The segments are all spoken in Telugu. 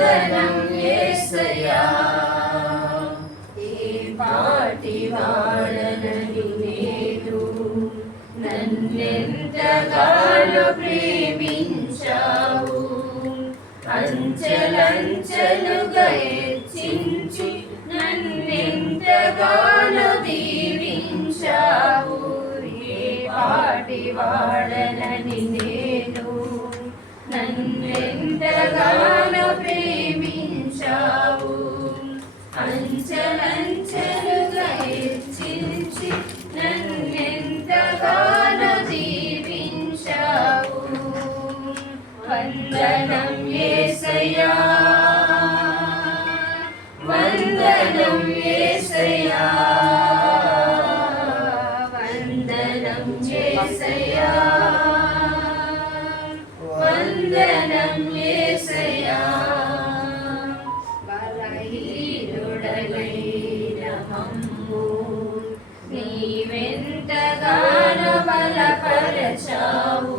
వందనం యేసయ్యా ఏ పాటి వాడనని నేను నన్నెంతగానో ప్రేమించావు అంచెలంచెలుగా హెచ్చించి నన్నెంతగానో దీవించావు ఏ పాటి వాడనని నేను నన్నెంతగానో ప్రేమించావు అంచెలంచెలుగా హెచ్చించి నన్నెంతగానో దీవించావు వందనం యేసయ్యా వందనం యేసయ్యా వందనం యేసయ్యా వందనం యేసయ్యా బలహీనుడలైన మమ్ము నీవెంతగానో బలపరచావు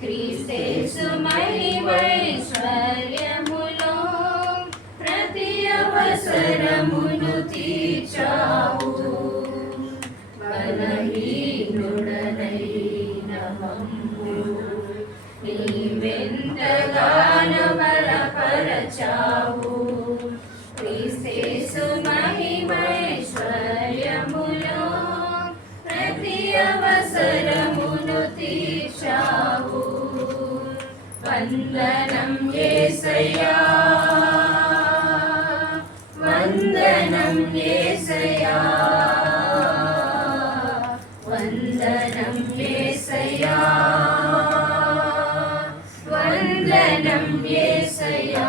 క్రీస్తేసు మహిమైశ్వర్యములో ప్రతి అవసరమును తీర్చావు బలహీనుడలైన మమ్ము నీవెంతగానో బలపరచావు క్రీస్తేసు మహిమైశ్వర్యములో ప్రతి అవసరమును తీర్చావు వందనం యేసయ్యా వందనం యేసయ్యా వందనం యేసయ్యా వందనం యేసయ్యా